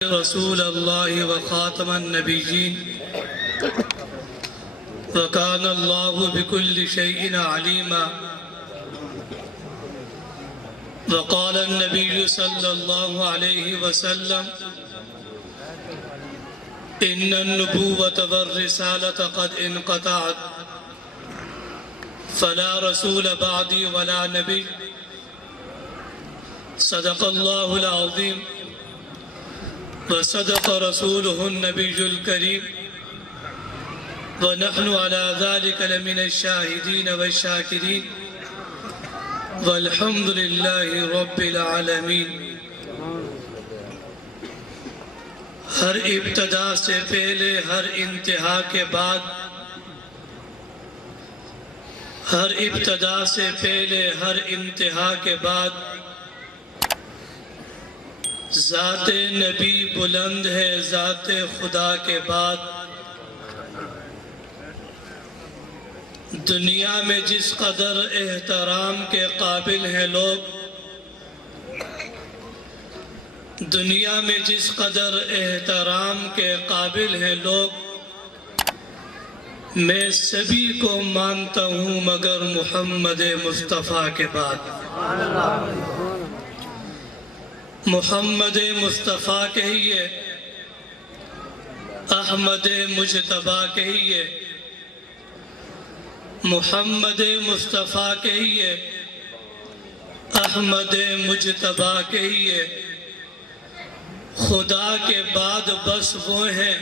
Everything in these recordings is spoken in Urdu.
رسول الله وخاتم النبيين وكان الله بكل شيء عليما وقال النبي صلى الله عليه وسلم إن النبوة والرسالة قد انقطعت فلا رسول بعدي ولا نبي صدق الله العظيم وصدق رسوله النبي الكريم ونحن على ذلك لمن الشاهدين والشاكرين والحمد لله رب العالمين۔ ہر ابتدا سے پہلے ہر انتہا کے بعد، ہر ابتدا سے پہلے ہر انتہا کے بعد ذات نبی بلند ہے ذات خدا کے بعد۔ دنیا میں جس قدر احترام کے قابل ہیں لوگ، دنیا میں جس قدر احترام کے قابل ہیں لوگ، میں سبھی کو مانتا ہوں مگر محمد مصطفیٰ کے بعد۔ محمد مصطفیٰ کہیے، احمد مجتبیٰ کہیے، محمد مصطفیٰ کہیے، احمد مجتبیٰ کہیے، خدا کے بعد بس وہ ہیں،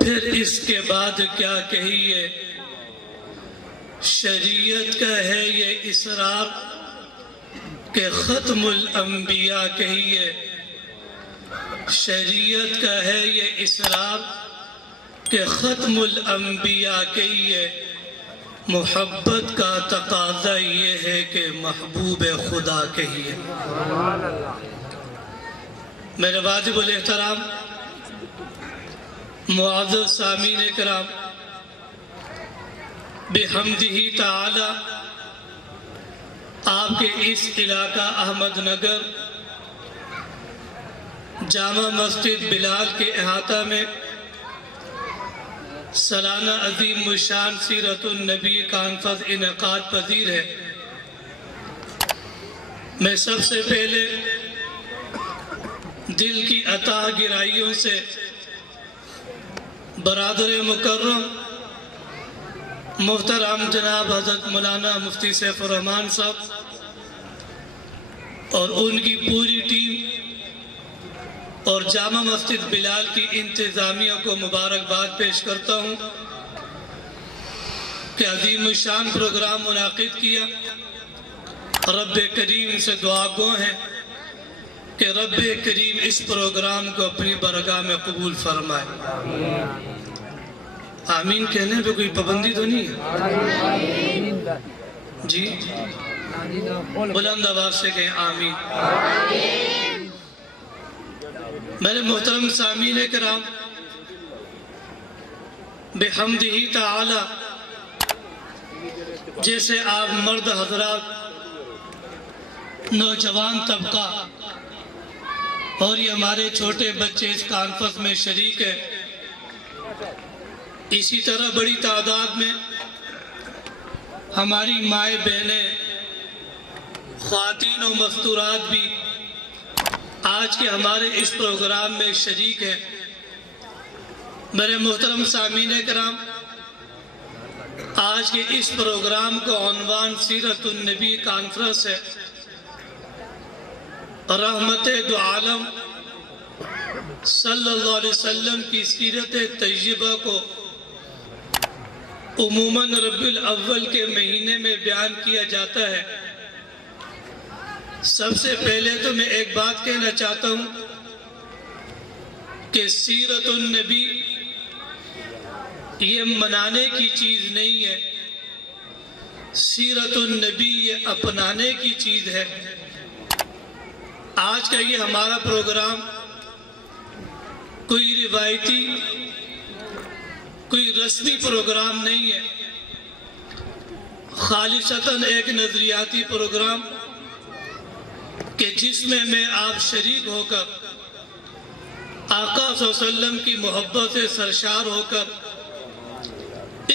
پھر اس کے بعد کیا کہیے۔ شریعت کا ہے یہ اسرار کہ ختم الانبیاء کہیے، شریعت کا ہے یہ اسرار کہ ختم الانبیاء کہیے۔ محبت کا تقاضا یہ ہے کہ محبوب خدا کہیے۔ میرے واجب الاحترام معزز سامعین کرام، بحمدہ تعالی آپ کے اس علاقہ احمد نگر جامع مسجد بلال کے احاطہ میں سالانہ عظیم الشان سیرت النبی کانفرنس انعقاد پذیر ہے۔ میں سب سے پہلے دل کی عطا گرائیوں سے برادر مکرم محترم جناب حضرت مولانا مفتی سیف الرحمن صاحب اور ان کی پوری ٹیم اور جامع مسجد بلال کی انتظامیہ کو مبارکباد پیش کرتا ہوں کہ عظیم الشان پروگرام منعقد کیا۔ رب کریم سے دعا گو ہیں کہ رب کریم اس پروگرام کو اپنی بارگاہ میں قبول فرمائے۔ آمین کہنے پہ کوئی پابندی تو نہیں ہے؟ جی بلند آواز سے کہیں آمین۔ میرے محترم سامعین کرام، بحمدہ تعالی جیسے آپ مرد حضرات، نوجوان طبقہ اور یہ ہمارے چھوٹے بچے اس کانفرنس میں شریک ہے، اسی طرح بڑی تعداد میں ہماری مائیں بہنیں، خواتین و مستورات بھی آج کے ہمارے اس پروگرام میں شریک ہیں۔ میرے محترم سامعین کرام، آج کے اس پروگرام کا عنوان سیرت النبی کانفرنس ہے۔ رحمت دو عالم صلی اللہ علیہ وسلم کی سیرت طیبہ کو عموماً ربیع الاول کے مہینے میں بیان کیا جاتا ہے۔ سب سے پہلے تو میں ایک بات کہنا چاہتا ہوں کہ سیرت النبی یہ منانے کی چیز نہیں ہے، سیرت النبی یہ اپنانے کی چیز ہے۔ آج کا یہ ہمارا پروگرام کوئی روایتی، کوئی رسمی پروگرام نہیں ہے، خالصتاً ایک نظریاتی پروگرام کہ جس میں آپ شریک ہو کر آقا صلی اللہ علیہ وسلم کی محبت سے سرشار ہو کر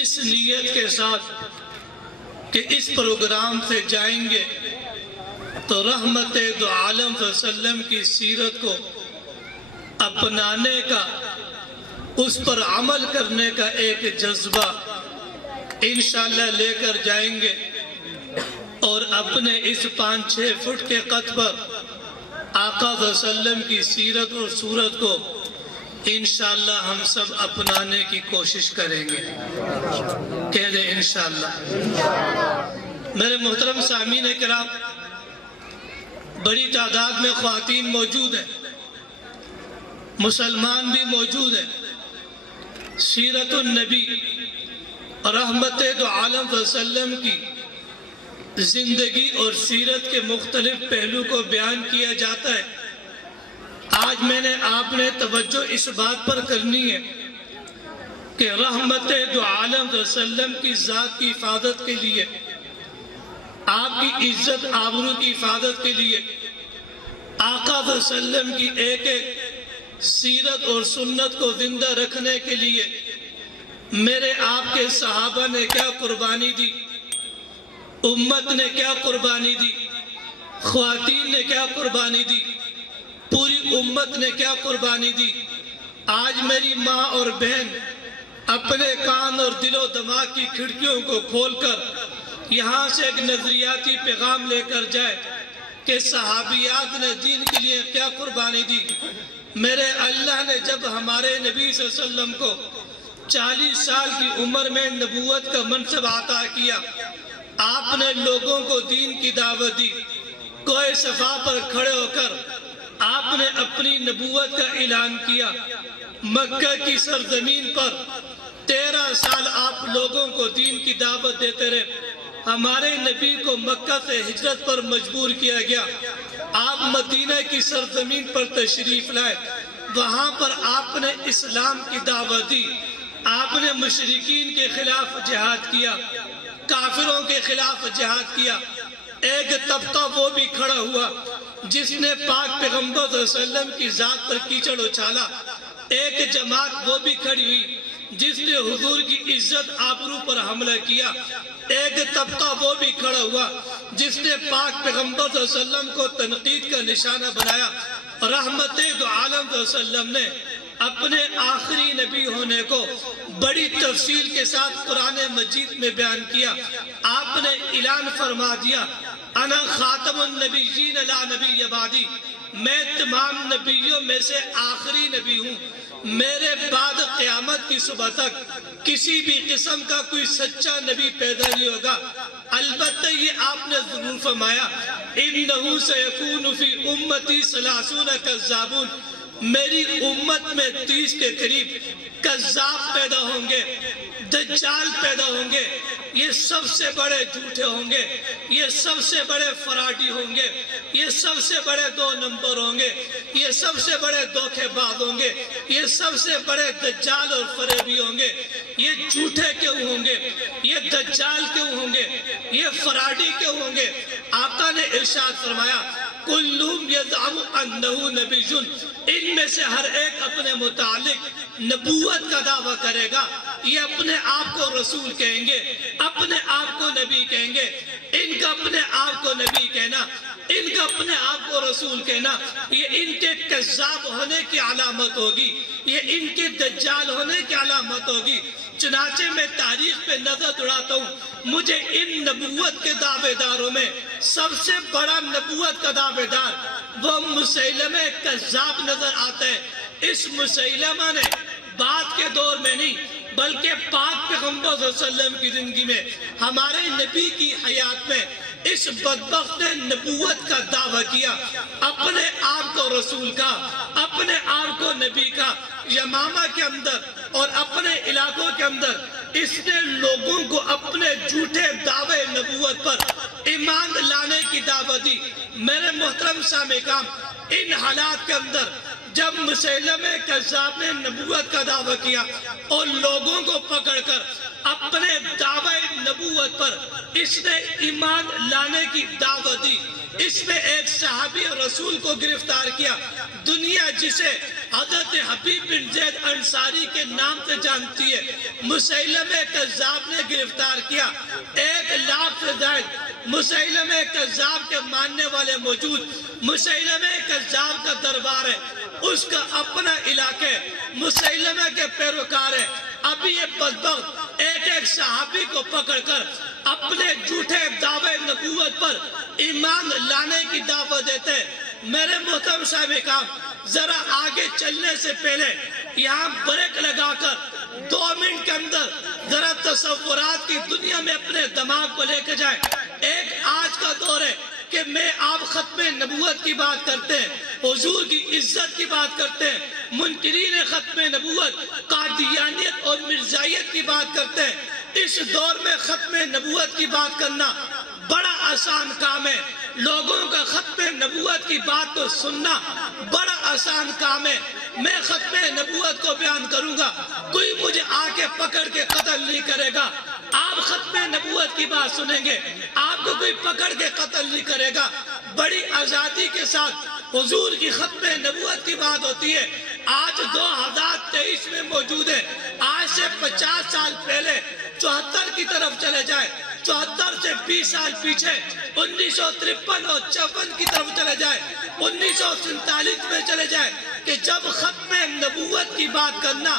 اس نیت کے ساتھ کہ اس پروگرام سے جائیں گے تو رحمت دو عالم صلی اللہ علیہ وسلم کی سیرت کو اپنانے کا، اس پر عمل کرنے کا ایک جذبہ انشاءاللہ لے کر جائیں گے، اور اپنے اس 5-6 فٹ کے قد پر آقا صلی اللہ علیہ وسلم کی سیرت اور صورت کو انشاءاللہ ہم سب اپنانے کی کوشش کریں گے۔ کہہ دیں انشاءاللہ۔ میرے محترم سامعین کرام، بڑی تعداد میں خواتین موجود ہیں، مسلمان بھی موجود ہیں۔ سیرت النبی رحمت دو عالم صلی اللہ علیہ وسلم کی زندگی اور سیرت کے مختلف پہلو کو بیان کیا جاتا ہے۔ آج آپ نے توجہ اس بات پر کرنی ہے کہ رحمت دو عالم صلی اللہ علیہ وسلم کی ذات کی حفاظت کے لیے، آپ کی عزت آبرو کی حفاظت کے لیے، آقا صلی اللہ علیہ وسلم کی ایک ایک سیرت اور سنت کو زندہ رکھنے کے لیے میرے آپ کے صحابہ نے کیا قربانی دی، امت نے کیا قربانی دی، خواتین نے کیا قربانی دی، پوری امت نے کیا قربانی دی۔ آج میری ماں اور بہن اپنے کان اور دل و دماغ کی کھڑکیوں کو کھول کر یہاں سے ایک نظریاتی پیغام لے کر جائے کہ صحابیات نے دین کے لیے کیا قربانی دی۔ میرے اللہ نے جب ہمارے نبی صلی اللہ علیہ وسلم کو 40 سال کی عمر میں نبوت کا منصب عطا کیا، آپ نے لوگوں کو دین کی دعوت دی۔ کوہ صفا پر کھڑے ہو کر آپ نے اپنی نبوت کا اعلان کیا۔ مکہ کی سرزمین پر 13 سال آپ لوگوں کو دین کی دعوت دیتے رہے۔ ہمارے نبی کو مکہ سے ہجرت پر مجبور کیا گیا، آپ مدینہ کی سرزمین پر تشریف لائے، وہاں پر آپ نے اسلام کی دعوت دی، آپ نے مشرکین کے خلاف جہاد کیا، کافروں کے خلاف جہاد کیا۔ ایک طبقہ وہ بھی کھڑا ہوا جس نے پاک پیغمبر صلی اللہ علیہ وسلم کی ذات پر کیچڑ اچھالا، ایک جماعت وہ بھی کھڑی ہوئی جس نے حضور کی عزت آبرو پر حملہ کیا، ایک طبقہ وہ بھی کھڑا ہوا جس نے پاک پیغمبر صلی اللہ علیہ وسلم کو تنقید کا نشانہ بنایا۔ رحمت دو عالم صلی اللہ علیہ وسلم نے اپنے آخری نبی ہونے کو بڑی تفصیل کے ساتھ قرآن مجید میں بیان کیا۔ آپ نے اعلان فرما دیا، انا خاتم النبیین لا نبی بعدی، میں تمام نبیوں میں سے آخری نبی ہوں، میرے بعد قیامت کی صبح تک کسی بھی قسم کا کوئی سچا نبی پیدا نہیں ہوگا۔ البتہ یہ آپ نے ضرور فرمایا، انہو سیکون فی امتی 30 کذابون، میری امت میں 30 کے قریب کذاب پیدا ہوں گے، دجال پیدا ہوں گے، یہ سب سے بڑے جھوٹے ہوں گے، یہ سب سے بڑے فراڈی ہوں گے، یہ سب سے بڑے 2 نمبر ہوں گے، یہ سب سے بڑے دھوکے باز ہوں گے، یہ سب سے بڑے دجال اور فریبی ہوں گے۔ یہ جھوٹے کیوں ہوں گے، یہ دجال کیوں ہوں گے، یہ فراڈی کیوں ہوں گے؟ آقا نے ارشاد فرمایا، کلہم یزعم انہو نبی، ان میں سے ہر ایک اپنے متعلق نبوت کا دعویٰ کرے گا، یہ اپنے آپ کو رسول کہیں گے، اپنے آپ کو نبی کہیں گے۔ ان کا اپنے آپ کو نبی کہنا، ان کا اپنے آپ کو رسول کہنا، یہ ان کے کذاب ہونے کی علامت ہوگی، یہ ان کے دجال ہونے کی علامت ہوگی۔ چنانچہ میں تاریخ پہ نظر دوڑاتا ہوں، مجھے ان نبوت کے دعوے داروں میں سب سے بڑا نبوت کا دعوے دار وہ مسیلمہ کذاب نظر آتا ہے۔ اس مسیلمہ نے بعد کے دور میں نہیں بلکہ پاک پیغمبر صلی اللہ علیہ وسلم کی زندگی میں، ہمارے نبی کی حیات میں اس بدبخت نے نبوت کا دعویٰ کیا، اپنے آپ کو رسول کا، اپنے آپ کو نبی کا۔ یمامہ کے اندر اور اپنے علاقوں کے اندر اس نے لوگوں کو اپنے جھوٹے دعوے نبوت پر ایمان لانے کی دعوت دی۔ میرے محترم سامعین، ان حالات کے اندر جب مسیلمہ کذاب نے نبوت کا دعویٰ کیا اور لوگوں کو پکڑ کر اپنے دعوی نبوت پر اس نے ایمان لانے کی دعوت دی، اس نے ایک صحابی رسول کو گرفتار کیا۔ دنیا جسے حضرت حبیب بن زید انصاری کے نام سے جانتی ہے، مسیلمہ کذاب نے گرفتار کیا۔ 1,00,000 سے زائد مسیلمہ کذاب کے ماننے والے موجود۔ مسیلمہ کذاب کا دربار ہے، اس کا اپنا علاقہ ہے، مسیلمہ کے پیروکار ہے۔ ابھی یہ بدبخت ایک صحابی کو پکڑ کر اپنے جھوٹے دعوے نبوت پر ایمان لانے کی دعوت دیتے ہیں۔ میرے محترم صاحب کام، ذرا آگے چلنے سے پہلے یہاں بریک لگا کر 2 منٹ کے اندر ذرا تصورات کی دنیا میں اپنے دماغ کو لے کے جائیں۔ ایک آج کا دور ہے کہ میں آپ ختم نبوت کی بات کرتے ہیں، حضور کی عزت کی بات کرتے ہیں، منکرین ختم نبوت، قادیانیت اور مرزائیت کی بات کرتے ہیں۔ اس دور میں ختم نبوت کی بات کرنا بڑا آسان کام ہے، لوگوں کا ختم نبوت کی بات کو سننا بڑا آسان کام ہے۔ میں ختم نبوت کو بیان کروں گا، کوئی مجھے آ کے پکڑ کے قتل نہیں کرے گا۔ آپ ختم نبوت کی بات سنیں گے، آپ کو کوئی پکڑ کے قتل نہیں کرے گا۔ بڑی آزادی کے ساتھ حضور کی ختم نبوت کی بات ہوتی ہے۔ آج 2023 میں موجود ہے، آج سے 50 سال پہلے 74 کی طرف چلے جائے، 74 سے 20 سال پیچھے 1953 اور 54 کی طرف چلے جائے، 1947 میں چلے جائے کہ جب ختم نبوت کی بات کرنا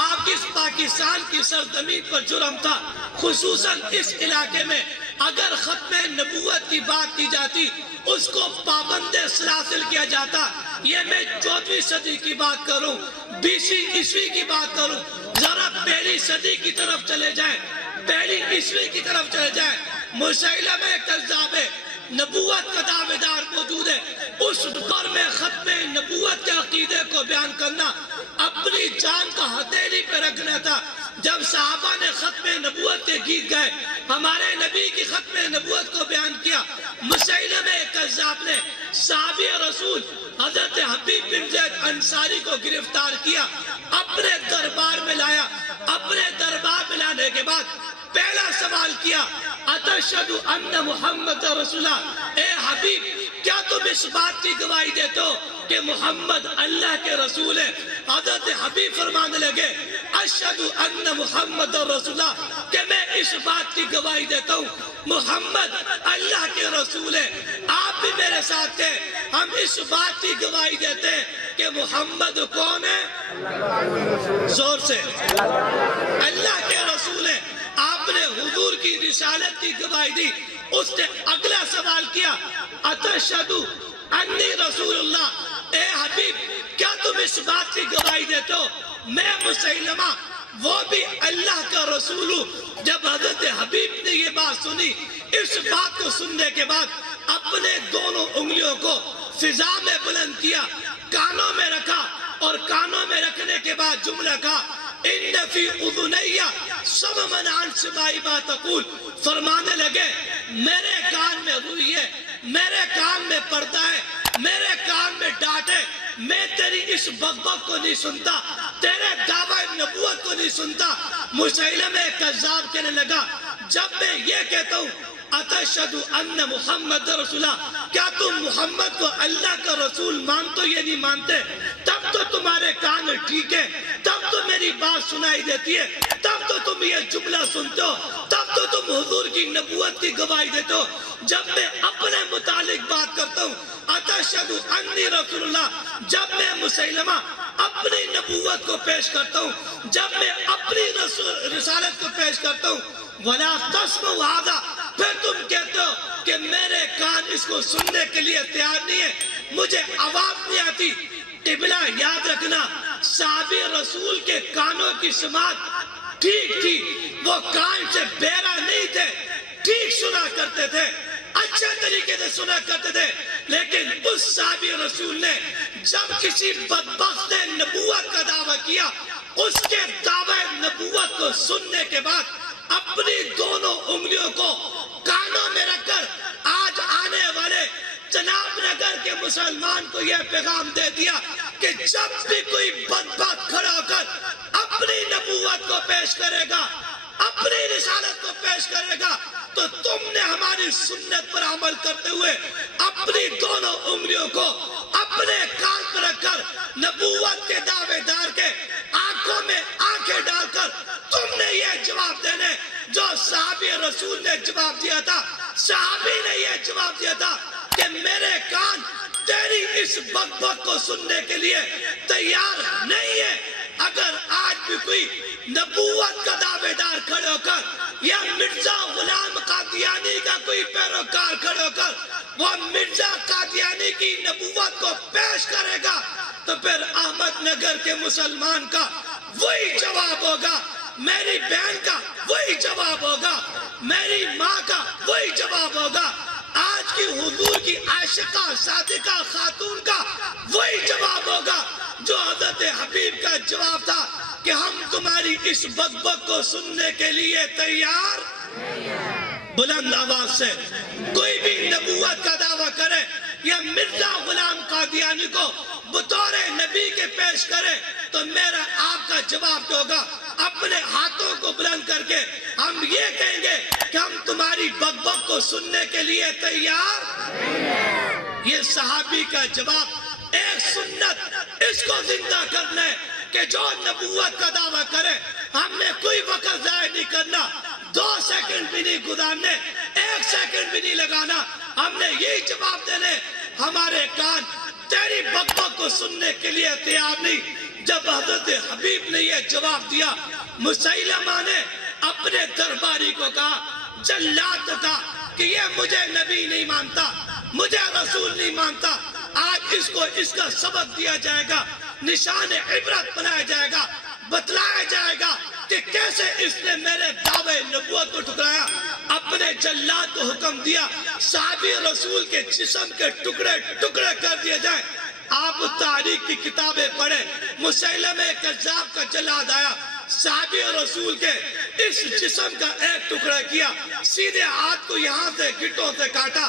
آپ کی پاکستان کی سرزمین پر جرم تھا، خصوصاً اس علاقے میں اگر ختم نبوت کی بات کی جاتی اس کو پابند سلاسل کیا جاتا۔ یہ میں 14ویں صدی کی بات کروں، 20ویں عیسوی کی بات کروں، ذرا پہلی صدی کی طرف چلے جائیں، پہلی عیسوی کی طرف چلے جائیں۔ مسیلمہ کذاب ہے، نبوت کا دعوے دار موجود ہے۔ اس دور میں ختم نبوت کے عقیدے کو بیان کرنا اپنی جان کا ہتھیلی پہ رکھنا تھا۔ جب صحابہ نے ختم نبوت کے گیت گائے، ہمارے نبی کی ختم نبوت کو بیان کیا، مسیلمہ کذاب نے صحابی رسول حضرت حبیب بن زید انصاری کو گرفتار کیا، اپنے دربار میں لایا۔ اپنے دربار میں لانے کے بعد پہلا سوال کیا، اتشہد ان محمد رسول اللہ، اے حبیب کیا تم اس بات کی گواہی دیتے ہو کہ محمد اللہ کے رسول ہے؟ حضرت حبیب فرمانے لگے، اشہد ان محمد رسول اللہ، کہ میں اس بات کی گواہی دیتا ہوں محمد اللہ کے رسول ہے۔ آپ بھی میرے ساتھ تھے، ہم اس بات کی گواہی دیتے ہیں کہ محمد کون ہے؟ زور سے، اللہ کے رسول ہے۔ آپ نے حضور کی رسالت کی گواہی دی۔ اس نے اگلا سوال کیا، اتشہد انی رسول اللہ، اے حبیب کیا تم اس بات کی گواہی دیتے ہو میں مسیلمہ وہ بھی اللہ کا رسول ہوں؟ جب حضرت حبیب نے یہ بات سنی، اس بات کو سننے کے بعد اپنے دونوں انگلیوں کو فضا میں بلند کیا، کانوں میں رکھا، اور کانوں میں رکھنے کے بعد جملہ کہا، ان فی اذنی صمما عن سماع ما تقول، فرمانے لگے میرے کان میں روئی ہے، میرے کان میں پردہ ہے، میرے کان میں ڈانٹ ہے، میں تیری اس بغبغ کو نہیں سنتا، تیرے دعوی نبوت کو نہیں سنتا۔ مسیلمہ کذاب کہنے لگا، جب میں یہ کہتا ہوں اتشہد ان محمد رسول اللہ، کیا تم محمد کو اللہ کا رسول مانتے یا نہیں مانتے؟ تب تو تمہارے کان ٹھیک ہے، تب تو میری بات سنائی دیتی ہے، تب تو تم یہ جملہ سنتے ہو، تب تو تم حضور کی نبوت کی گواہی دیتے ہو۔ جب میں اپنے متعلق بات کرتا ہوں اتشہد انی رسول اللہ، جب میں مسیلمہ اپنی نبوت کو پیش کرتا ہوں، جب میں اپنی رسالت کو پیش کرتا ہوں، وَلَا تَسْمَعُ هَذَا، پھر تم کہتے ہو کہ میرے کان اس کو سننے کے لیے تیار نہیں ہے، مجھے آواز نہیں آتی۔ قبلہ یاد رکھنا، صحابی رسول کے کانوں کی سماعت ٹھیک تھی، وہ کان سے بہرا نہیں تھے، ٹھیک سنا کرتے تھے، اچھے طریقے سے سنا کرتے تھے۔ لیکن اس صحابی رسول نے جب کسی بدبخت نے نبوت کا دعویٰ کیا، اس کے دعوی نبوت کو سننے کے بعد اپنی دونوں انگلیوں کو کانوں میں رکھ کر آج آنے والے جناب نگر کے مسلمان کو یہ پیغام دے دیا کہ جب بھی کوئی بدبخت کھڑا ہو کر اپنی نبوت کو پیش کرے گا، اپنی رسالت کو پیش کرے گا، تو تم نے ہماری سنت پر عمل کرتے ہوئے اپنی دونوں انگلیوں کو اپنے کان پر رکھ کر نبوت کے دعوے دار کے آنکھوں میں آنکھیں ڈال کر تم نے یہ جواب دینے جو صحابی رسول نے جواب دیا تھا. صحابی نے یہ جواب دیا تھا کہ میرے کان تیری اس بک بک کو سننے کے لیے تیار نہیں ہے. اگر آج بھی کوئی نبوت کا دعوے دار کھڑے ہو کر یا مرزا غلام قادیانی کا کوئی پیروکار کھڑے ہو کر وہ مرزا قادیانی کی نبوت کو پیش کرے گا تو پھر احمد نگر کے مسلمان کا وہی جواب ہوگا, میری بہن کا وہی جواب ہوگا, میری ماں کا وہی جواب ہوگا, آج کی حضور کی عاشقہ صادقہ خاتون کا وہی جواب ہوگا جو حضرت حبیب کا جواب تھا کہ ہم تمہاری اس بک بک کو سننے کے لیے تیار. بلند آواز سے کوئی بھی نبوت کا دعویٰ کرے یا مرزا غلام قادیانی کو بطور نبی کے پیش کرے تو میرا آپ کا جواب کیا ہوگا؟ اپنے ہاتھوں کو بلند کر کے ہم یہ کہیں گے کہ ہم تمہاری بک بک کو سننے کے لیے تیار. یہ صحابی کا جواب. ایک سنت اس کو زندہ کرنا ہے کہ جو نبوت کا دعویٰ کرے ہم نے کوئی وقت ضائع نہیں کرنا, 2 سیکنڈ بھی نہیں گزارنے, 1 سیکنڈ بھی نہیں لگانا, ہم نے یہی جواب دینے ہمارے کان تیری بک بک کو سننے کے لیے تیار نہیں. جب حضرت حبیب نے یہ جواب دیا مسیلمہ نے اپنے درباری کو کہا, جلاد کو کہا کہ یہ مجھے نبی نہیں مانتا, مجھے رسول نہیں مانتا, آج اس کو اس کا سبق دیا جائے گا, نشان عبرت بنایا جائے گا, بتلایا جائے گا کہ کیسے اس نے میرے دعوے نبوت کو ٹھکرایا. اپنے جلاد کو حکم دیا صحابی رسول کے جسم کے ٹکڑے ٹکڑے کر دیے جائیں. آپ تاریخ کی کتابیں پڑھیں, مسیلمہ کذاب کا جلاد آیا, صحابی رسول کے اس جسم کا ایک ٹکڑا کیا, سیدھے ہاتھ کو یہاں سے گھٹوں سے کاٹا,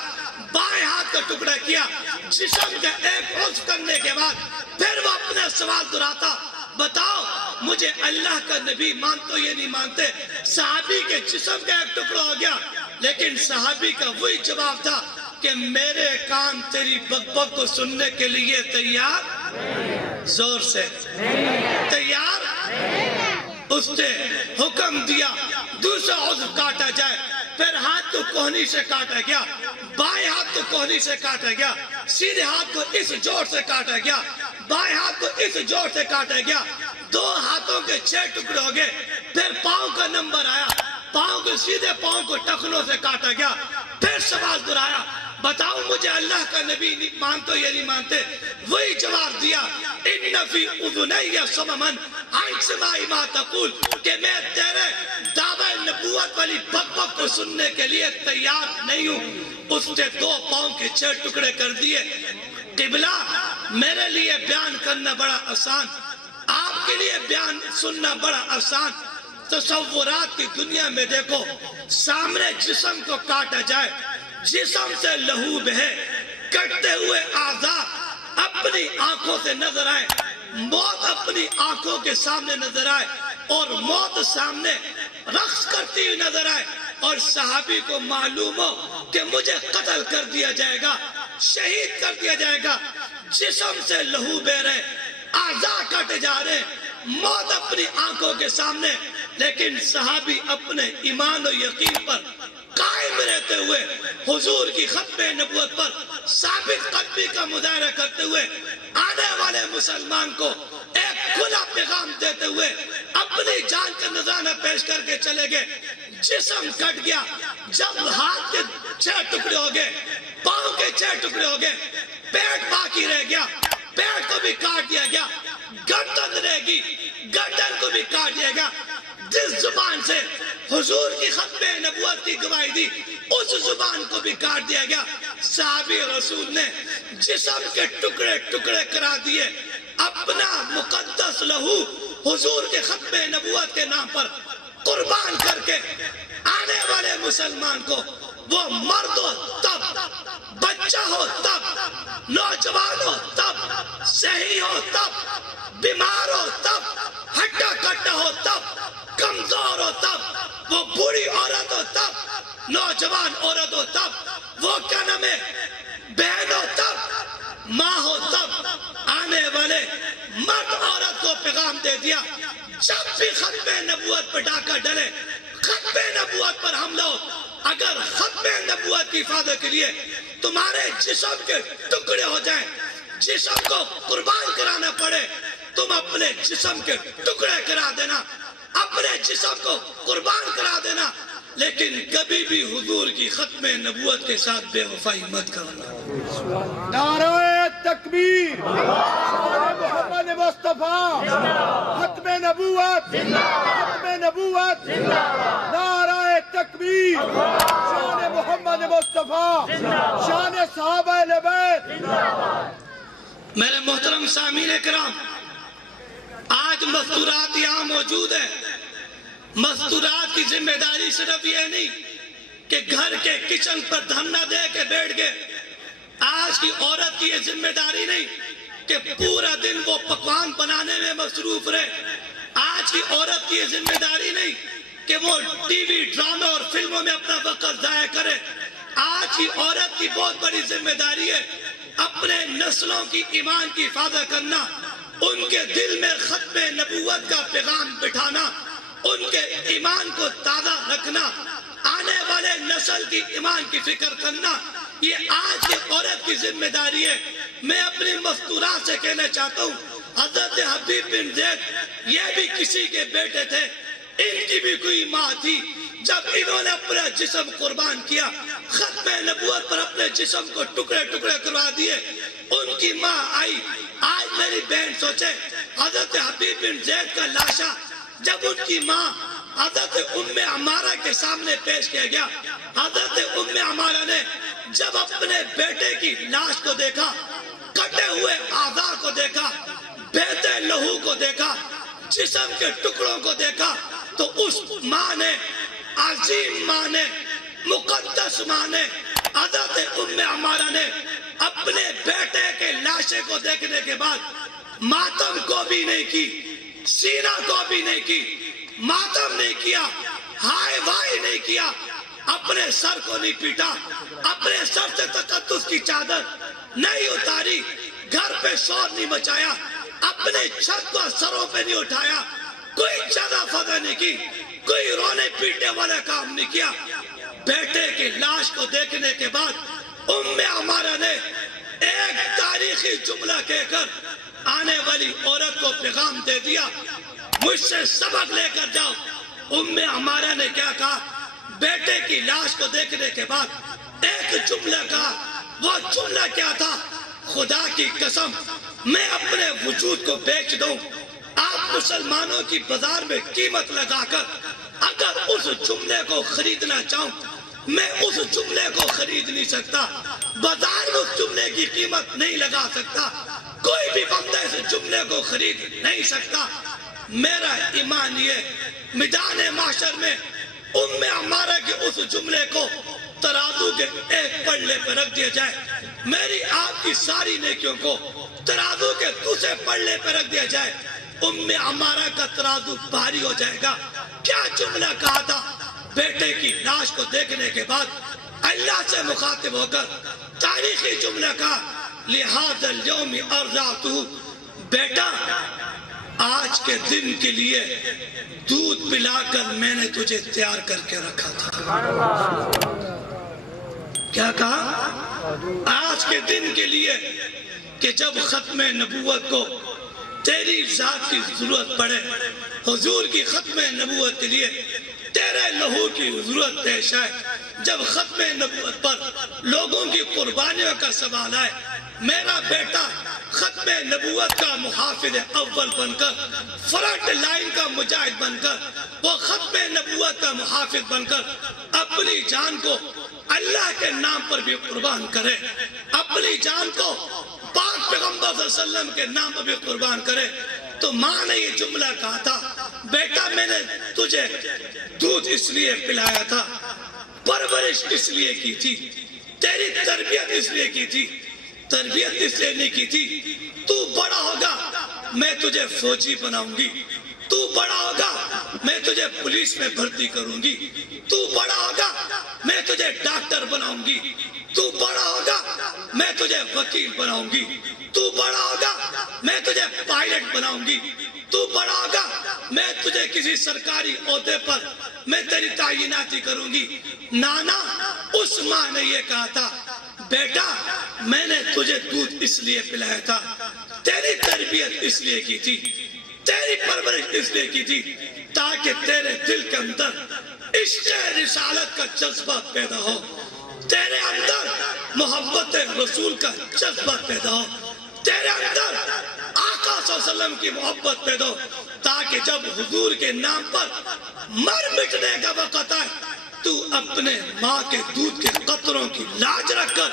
بائیں ہاتھ کا ٹکڑا کیا, جسم کا ایک عضو کرنے کے بعد پھر وہ اپنے سوال دہراتا, بتاؤ مجھے اللہ کا نبی مانتے یہ نہیں مانتے. صحابی کے جسم کا ایک ٹکڑا ہو گیا, لیکن صحابی کا وہی جواب تھا کہ میرے کان تیری بک بک کو سننے کے لیے تیار. زور سے تیار. اس نے حکم دیا دوسرا عضو کاٹا جائے, پھر ہاتھ کو کوہنی سے کاٹا گیا, بائیں ہاتھ کو کوہنی سے کاٹا گیا, سیدھے ہاتھ کو اس جوڑ سے کاٹا گیا, بائیں ہاتھ کو اس جوڑ سے کاٹا گیا, 2 ہاتھوں کے 6 ٹکڑے ہو گئے. پھر پاؤں کا نمبر آیا, پاؤں کے سیدھے پاؤں کو ٹخنوں سے کاٹا گیا. پھر سوال دہرایا, بتاؤ مجھے اللہ کا نبی مانتے یا نہیں مانتے. وہی جواب دیا, ان فی اذنی صمما عن سماع ما تقول, کہ میں تیرے دعوی نبوت والی بک بک کو سننے کے لیے تیار نہیں ہوں. اس نے 2 پاؤں کے 6 ٹکڑے کر دیے. قبلہ میرے لیے بیان کرنا بڑا آسان, آپ کے لیے بیان سننا بڑا آسان. تصورات کی دنیا میں دیکھو, سامنے جسم کو کاٹا جائے, جسم سے لہو بہے, کٹتے ہوئے اعضاء اپنی آنکھوں سے نظر آئے, موت اپنی آنکھوں کے سامنے نظر آئے, اور موت سامنے رقص کرتی ہوئی نظر آئے, اور صحابی کو معلوم ہو کہ مجھے قتل کر دیا جائے گا, شہید کر دیا جائے گا. جسم سے لہو بہ رہے, اعضاء کاٹے جا رہے, موت اپنی آنکھوں کے سامنے, لیکن صحابی اپنے ایمان و یقین پر قائم رہتے ہوئے حضور کی ختم نبوت پر ثابت قدمی کا مظاہرہ کرتے ہوئے آنے والے مسلمان کو ایک کھلا پیغام دیتے ہوئے اپنی جان کا نذرانہ پیش کر کے چلے گئے. جسم کٹ گیا, جب ہاتھ کے 6 ٹکڑے ہو گئے, پاؤں کے 6 ٹکڑے ہو گئے, پیٹ باقی رہ گیا, پیٹ کو بھی کاٹ دیا گیا, گردن رہ گی, گردن کو بھی کاٹ دیا گیا. جس زبان سے حضور کی ختم نبوت کی گواہی دی اس زبان کو بھی کاٹ دیا گیا. صحابی رسول نے جسم کے ٹکڑے ٹکڑے کرا دیے, اپنا مقدس لہو حضور کے ختم نبوت کے نام پر قربان کر کے آنے والے مسلمان کو, وہ مرد ہو تب, بچہ ہو تب, نوجوان ہو تب, صحیح ہو تب, بیمار ہو تب, ہٹا کٹا ہو تب, کمزور ہو تب, وہ بوڑھی عورت ہو تب, نوجوان پیغام دے دیا جب بھی ختم نبوت پر ڈاکہ ڈلے، ختم نبوت پر حملہ ہو، اگر ختم نبوت کی حفاظت کے لیے تمہارے جسم کے ٹکڑے ہو جائیں، جسم کو قربان کرانا پڑے، تم اپنے جسم کے ٹکڑے کرا دینا، اپنے جسم کو قربان کرا دینا، لیکن کبھی بھی حضور کی ختم نبوت کے ساتھ بے وفائی مت کرنا۔ نعرہ تکبیر، شان محمد مصطفیٰ، ختم نبوت، ختم نبوت، نعرہ تکبیر، شان محمد مصطفیٰ، شان صحابہ اہل بیت۔ میرے محترم سامعین کرام، آج مستورات یہاں موجود ہیں۔ مستورات کی ذمہ داری صرف یہ نہیں کہ گھر کے کچن پر دھرنا دے کے بیٹھ گئے، آج کی عورت کی یہ ذمہ داری نہیں کہ پورا دن وہ پکوان بنانے میں مصروف رہے، آج کی عورت کی یہ ذمہ داری نہیں کہ وہ ٹی وی ڈرامے اور فلموں میں اپنا وقت ضائع کرے، آج کی عورت کی بہت بڑی ذمہ داری ہے اپنے نسلوں کی ایمان کی حفاظت کرنا، ان کے دل میں ختم نبوت کا پیغام بٹھانا، ان کے ایمان کو تازہ رکھنا، آنے والے نسل کی ایمان کی فکر کرنا، یہ آج کی عورت کی ذمہ داری ہے۔ میں اپنی مستورات سے کہنا چاہتا ہوں، حضرت حبیب بن زید یہ بھی کسی کے بیٹے تھے، ان کی بھی کوئی ماں تھی، جب انہوں نے اپنا جسم قربان کیا، ختم نبوت پر اپنے جسم کو ٹکڑے ٹکڑے کروا دیے، ان کی ماں آئی۔ آج میری بہن سوچے، حضرت حبیب بن زید کا لاشا جب ان کی ماں حضرت ام عمارہ کے سامنے پیش کیا گیا، حضرت ام عمارہ نے جب اپنے بیٹے کی لاش کو دیکھا، کٹے ہوئے اعضاء کو دیکھا، بہتے لہو کو دیکھا، جسم کے ٹکڑوں کو دیکھا، تو اس ماں نے، عظیم ماں نے، مقدس ماں نے، حضرت ام عمارہ نے اپنے بیٹے کے لاشے کو دیکھنے کے بعد ماتم کو بھی نہیں کی، سینہ کو بھی نہیں کی، ماتم نہیں کیا، ہائے وائے نہیں کیا، اپنے سر کو نہیں پیٹا، اپنے سر سے تقدس کی چادر نہیں اتاری، گھر پہ شور نہیں مچایا، اپنے چھت کو سروں پہ نہیں اٹھایا، کوئی جگہ فضا نہیں کی، کوئی رونے پیٹنے والا کام نہیں کیا۔ بیٹے کی لاش کو دیکھنے کے بعد ام عمارہ نے ایک تاریخی جملہ کہہ کر آنے والی عورت کو پیغام دے دیا، مجھ سے سبق لے کر جاؤ۔ ام عمارہ نے کیا کہا؟ بیٹے کی لاش کو دیکھنے کے بعد ایک جملہ کہا، وہ جملہ کیا تھا؟ خدا کی قسم میں اپنے وجود کو بیچ دوں، آپ مسلمانوں کی بازار میں قیمت لگا کر اگر اس جملے کو خریدنا چاہوں، میں اس جملے کو خرید نہیں سکتا، بازار میں اس جملے کی قیمت نہیں لگا سکتا، کوئی بھی بندہ اس جملے کو خرید نہیں سکتا۔ میرا ایمان یہ میدان معاشر میں ام عمارہ کے اس جملے کو ترازو کے ایک پلڑے پہ رکھ دیا جائے، میری آپ کی ساری نیکیوں کو ترازو کے دوسرے پلڑے پہ رکھ دیا جائے، ام عمارہ کا ترازو بھاری ہو جائے گا۔ کیا جملہ کہا تھا؟ بیٹے کی لاش کو دیکھنے کے بعد اللہ سے مخاطب ہو کر تاریخی جملہ کہا، لہذا اليوم ارضعتہ، بیٹا آج کے دن کے لیے دودھ پلا کر میں نے تجھے تیار کر کے رکھا تھا۔ کیا کہا؟ آج کے دن کے لیے کہ جب ختم نبوت کو تیری ذات کی ضرورت پڑے، حضور کی ختم نبوت کے لیے تیرے لہو کی ضرورت پیش آئے، جب ختم نبوت پر لوگوں کی قربانیوں کا سوال آئے، میرا بیٹا ختم نبوت کا محافظ اول بن کر، فرنٹ لائن کا مجاہد بن کر، وہ ختم نبوت کا محافظ بن کر اپنی جان کو اللہ کے نام پر بھی قربان کرے، اپنی جان کو پاک پیغمبر صلی اللہ علیہ وسلم کے نام پر بھی قربان کرے۔ تو ماں نے یہ جملہ کہا تھا، بیٹا میں نے تجھے دودھ اس لیے پلایا تھا، پرورش اس لیے کی تھی، تیری تربیت اس لیے کی تھی، تربیت اس لیے نہیں کی تھی، تو بڑا ہوگا میں تجھے فوجی بناؤں گی، تو بڑا ہوگا میں تجھے پولیس میں بھرتی کروں گی، تو بڑا ہوگا میں تجھے ڈاکٹر بناؤں گی، تو بڑا ہوگا میں تجھے وکیل بناؤں گی، تو بڑا ہوگا میں تجھے پائلٹ بناؤں گی۔ تو بڑا ہوگا میں تجھے کسی سرکاری عہدے پر میں تیری تعیناتی کروں گی۔ نانا اس ماں نے یہ کہا تھا بیٹا میں نے تجھے دودھ اس لیے پلایا تھا، تیری تربیت اس لیے کی تھی، تیری پرورش اس لیے کی تھی تاکہ تیرے دل کے اندر عشق رسالت کا جذبہ پیدا ہو، تیرے اندر محبت رسول کا جذبہ پیدا ہو، تیرے اندر آقا صلی اللہ علیہ وسلم کی محبت پیدا ہو، تاکہ جب حضور کے نام پر مر مٹنے کا وقت آئے تو اپنے ماں کے دودھ کے قطروں کی لاج رکھ کر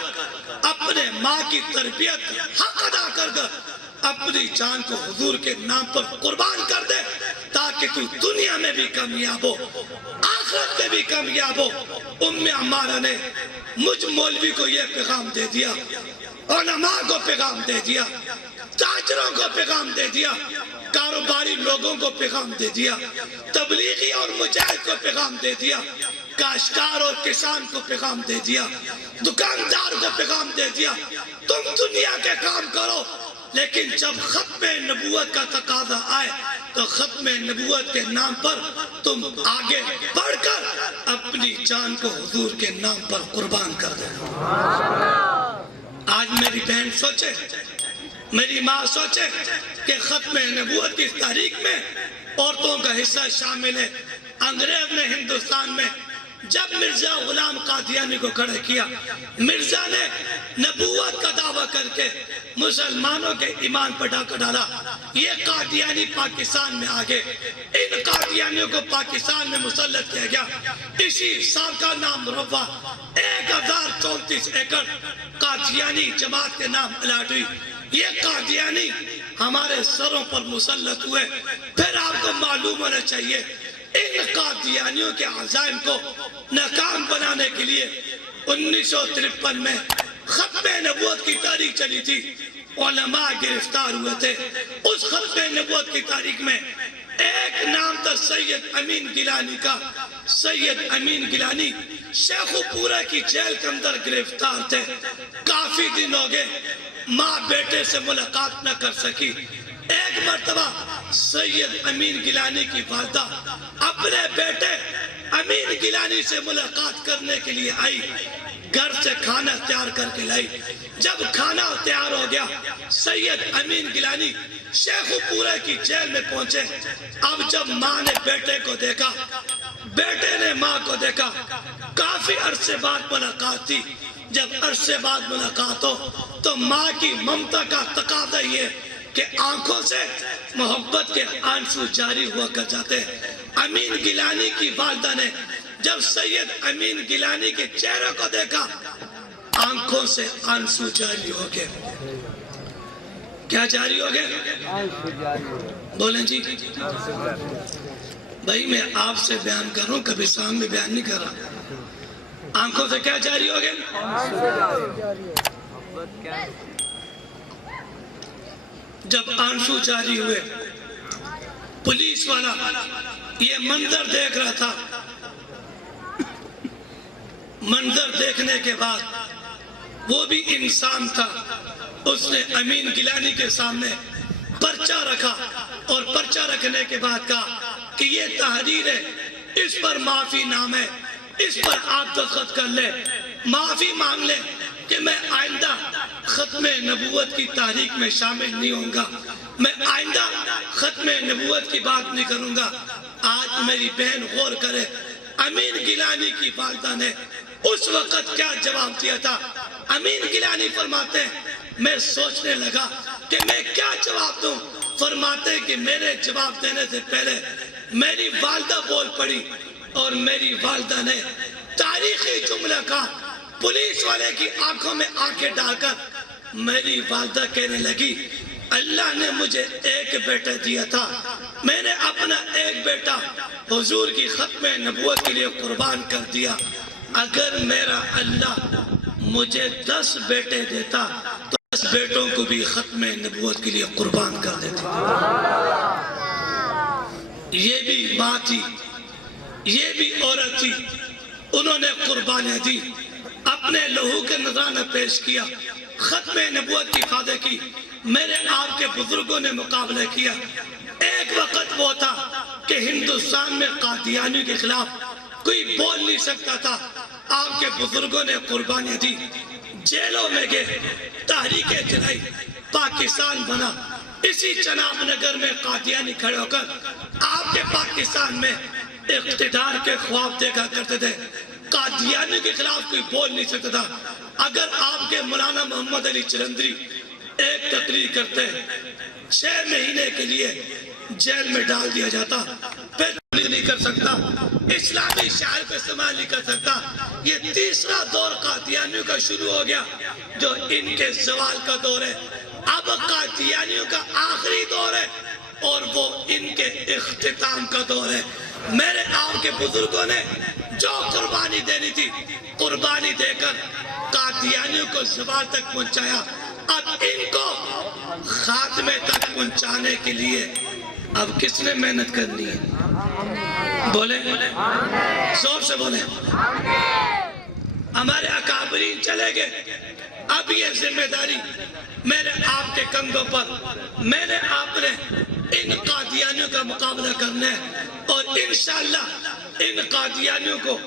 اپنے ماں کی تربیت حق ادا کر کر اپنی جان کو حضور کے نام پر قربان کر دے، تاکہ تو دنیا میں بھی کامیاب ہو آخرت میں بھی کامیاب ہو۔ ام عمارہ نے مجھ مولوی کو یہ پیغام دے دیا، علماء کو پیغام دے دیا، تاجروں کو پیغام دے دیا، کاروباری لوگوں کو پیغام دے دیا، تبلیغی اور مجاہد کو پیغام دے دیا، کاشتکار اور کسان کو پیغام دے دیا، دکاندار کو پیغام دے دیا، تم دنیا کے کام کرو لیکن جب ختم نبوت کا تقاضا آئے تو ختم نبوت کے نام پر تم آگے بڑھ کر اپنی جان کو حضور کے نام پر قربان کر دیں۔ آج میری بہن سوچے، میری ماں سوچے کہ ختم نبوت کی تاریخ میں عورتوں کا حصہ شامل ہے۔ انگریز نے ہندوستان میں جب مرزا غلام قادیانی کو کھڑا کیا، مرزا نے نبوت کا دعویٰ کر کے مسلمانوں کے ایمان پر ڈاکہ ڈالا۔ یہ قادیانی پاکستان میں آگے، ان قادیانیوں کو پاکستان میں مسلط کیا گیا۔ اسی سال کا نام روا 1034 ایکڑ قادیانی جماعت کے نام الاٹ ہوئی۔ یہ قادیانی ہمارے سروں پر مسلط ہوئے۔ پھر آپ کو معلوم ہونا چاہیے ان قادیانیوں کے عزائم کو ناکام بنانے کے لیے 1953 میں ختم نبوت کی تاریخ چلی تھی، علماء گرفتار ہوئے تھے۔ اس ختم نبوت کی تاریخ میں ایک نام تھا سید امین گیلانی کا۔ سید امین گیلانی شیخ پورہ کی جیل کے اندر گرفتار تھے، کافی دن ہو گئے، ماں بیٹے سے ملاقات نہ کر سکی۔ ایک مرتبہ سید امین گیلانی کی والدہ اپنے بیٹے امین گیلانی سے ملاقات کرنے کے لیے آئی، گھر سے کھانا تیار کر کے لائی۔ جب کھانا تیار ہو گیا سید امین گیلانی شیخ پورہ کی جیل میں پہنچے۔ اب جب ماں نے بیٹے کو دیکھا، بیٹے نے ماں کو دیکھا، کافی عرصے بعد ملاقات تھی۔ جب عرصے بعد ملاقات ہو تو ماں کی ممتا کا تقاضا یہ کہ آنکھوں سے محبت کے آنسو جاری ہوا کر جاتے۔ امین گیلانی کی والدہ نے جب سید امین گیلانی کے چہرے کو دیکھا، آنکھوں سے آنسو جاری ہو گئے۔ کیا جاری ہو گئے؟ بولیں جی بھائی، میں آپ سے بیان کر رہا ہوں، کبھی سامنے بیان نہیں کر رہا۔ آنکھوں سے کیا جاری ہو گئے؟ جب آنسو جاری ہوئے، پولیس والا یہ منظر دیکھ رہا تھا۔ منظر دیکھنے کے بعد وہ بھی انسان تھا، اس نے امین گیلانی کے سامنے پرچہ رکھا اور پرچہ رکھنے کے بعد کہا کہ یہ تحریر ہے، اس پر معافی نام ہے، اس پر آپ دستخط کر لیں، معافی مانگ لیں کہ میں آئندہ ختم نبوت کی تاریخ میں شامل نہیں ہوں گا، میں آئندہ ختم نبوت کی بات نہیں کروں گا۔ آج میری بہن غور کرے، امین گیلانی کی والدہ نے اس وقت کیا جواب دیا تھا۔ امین گیلانی فرماتے ہیں میں سوچنے لگا کہ میں کیا جواب دوں۔ فرماتے ہیں کہ میرے جواب دینے سے پہلے میری والدہ بول پڑی اور میری والدہ نے تاریخی جملہ کا پولیس والے کی آنکھوں میں آنکھیں ڈال کر میری والدہ کہنے لگی اللہ نے مجھے ایک بیٹا دیا تھا، میں نے اپنا ایک بیٹا حضور کی ختم نبوت کے لیے قربان کر دیا، اگر میرا اللہ مجھے 10 بیٹے دیتا تو 10 بیٹوں کو بھی ختم نبوت کے لیے قربان کر دیتا۔ یہ بھی ماں تھی، یہ بھی عورت تھی، انہوں نے قربانیاں دی، اپنے لہو کے نذرانہ پیش کیا، ختم نبوت کی فاتح کی۔ میرے آپ کے بزرگوں نے مقابلہ کیا۔ ایک وہ تھا کہ ہندوستان میں قادیانیوں کے خلاف کوئی بول نہیں سکتا تھا. آپ کے بزرگوں نے قربانی دی، جیلوں میں گئے، تحریکیں چلائی، پاکستان بنا. اسی چناب نگر میں قادیانی کھڑے ہو کر آپ کے پاکستان میں اقتدار کے خواب دیکھا کرتے تھے. قادیانی کے خلاف کوئی بول نہیں سکتا تھا. اگر آپ کے مولانا محمد علی چلندری ایک تقریر کرتے 6 مہینے کے لیے جیل میں ڈال دیا جاتا، پھر تبلیغ نہیں کر سکتا، اسلامی شاعر کو استعمال نہیں کر سکتا. یہ تیسرا دور قادیانیوں کا شروع ہو گیا جو ان کے زوال کا دور ہے. اب قادیانیوں کا آخری دور ہے اور وہ ان کے اختتام کا دور ہے. میرے آپ کے بزرگوں نے جو قربانی دینی تھی قربانی دے کر قادیانیوں کو زوال تک پہنچایا. اب ان کو خاتمے تک پہنچانے کے لیے اب کس نے محنت کرنی ہے؟ بولے زور سے بولے. ہمارے اکابرین چلے گئے. اب یہ ذمہ داری میرے آپ کے کندھوں پر. میں نے آپ نے ان قادیانیوں کا مقابلہ کرنا ہے اور انشاءاللہ ان قادیانیوں کو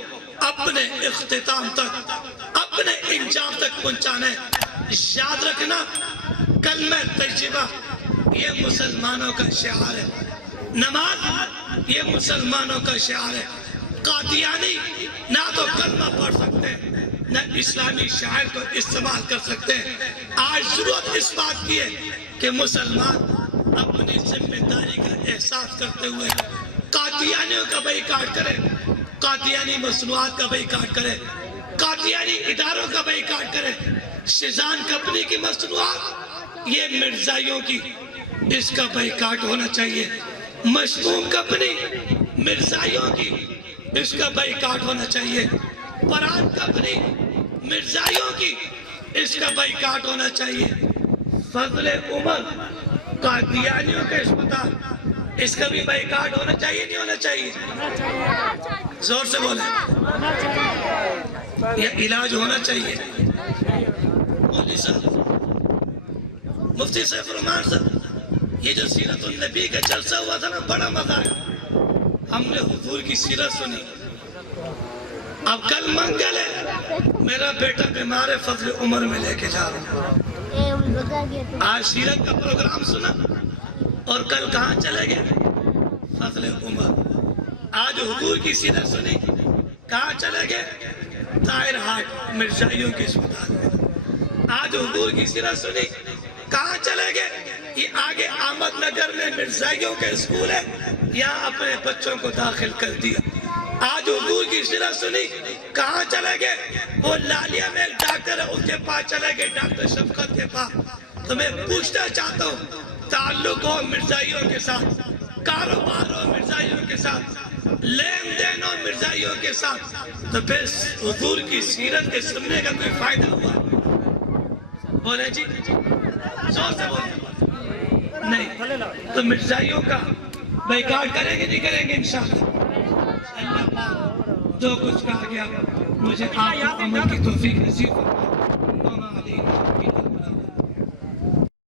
اپنے اختتام تک، اپنے انجام تک پہنچانا ہے. یاد رکھنا کلمہ طیبہ یہ مسلمانوں کا شعار ہے. نماز یہ مسلمانوں کا شعار ہے. قادیانی نہ تو کلمہ پڑھ سکتے ہیں نہ اسلامی شاعر کو استعمال کر سکتے ہیں. آج ضرورت اس بات کی ہے کہ مسلمان اپنی ذمہ داری کا احساس کرتے ہوئے قادیانیوں کا بائیکاٹ کرے، قادیانی مصنوعات کا بائیکاٹ کرے، قادیانی اداروں کا بائیکاٹ کرے. شیزان کمپنی کی مصنوعات یہ مرزائیوں کی، اس کا بائیکاٹ ہونا چاہیے. مشموم کمپنی مرزائیوں کی، اس کا بائیکاٹ ہونا چاہیے. پران کمپنی مرزائیوں کی، اس کا بائیکاٹ ہونا چاہیے. فضل عمر قادیانیوں کے اسپتال، اس کا بھی بائیکاٹ ہونا چاہیے نہیں ہونا چاہیے؟ زور سے بولیں. یہ علاج ہونا چاہیے. مولوی صاحب، مفتی سیف الرحمان صاحب، یہ جو سیرت النبی کا جلسہ ہوا تھا نا، بڑا مزہ آیا. ہم نے حضور کی سیرت سنی. اب کل منگل ہے، میرا بیٹا بیمار ہے، فضل عمر میں لے کے جا رہا ہوں. آج سیرت کا پروگرام سنا اور کل کہاں چلے گئے؟ فضل عمر. آج حضور کی سیرت سنی، کہاں چلے گئے؟ طاہر ہاٹ مرزائیوں کے اسپتال میں. آج حضور کی سیرت سنی، کہاں چلے گئے؟ یہ آگے احمد نگر میں مرزائیوں کے اسکول ہے، یہاں اپنے بچوں کو داخل کر دیا. آج حضور کی سیرت سنی، کہاں چلے گئے؟ وہ لالیہ میں ایک ڈاکٹر ہے، اس کے پاس چلے گئے، ڈاکٹر شفقت کے پاس. تو میں پوچھنا چاہتا ہوں، تعلق ہو مرزائیوں کے ساتھ، کاروبار ہو مرزائیوں کے ساتھ، لین دین ہو مرزائیوں کے ساتھ، تو پھر حضور کی سیرت کے سننے کا کوئی فائدہ ہوا؟ بولے جی، زور سے بولے. نہیں تو مرزائیوں کا بائیکاٹ کریں گے نہیں کریں گے؟ انشاءاللہ اللہ پاک جو کچھ کہا گیا مجھے آپ کو عمل کی توفیق نصیب فرمائے.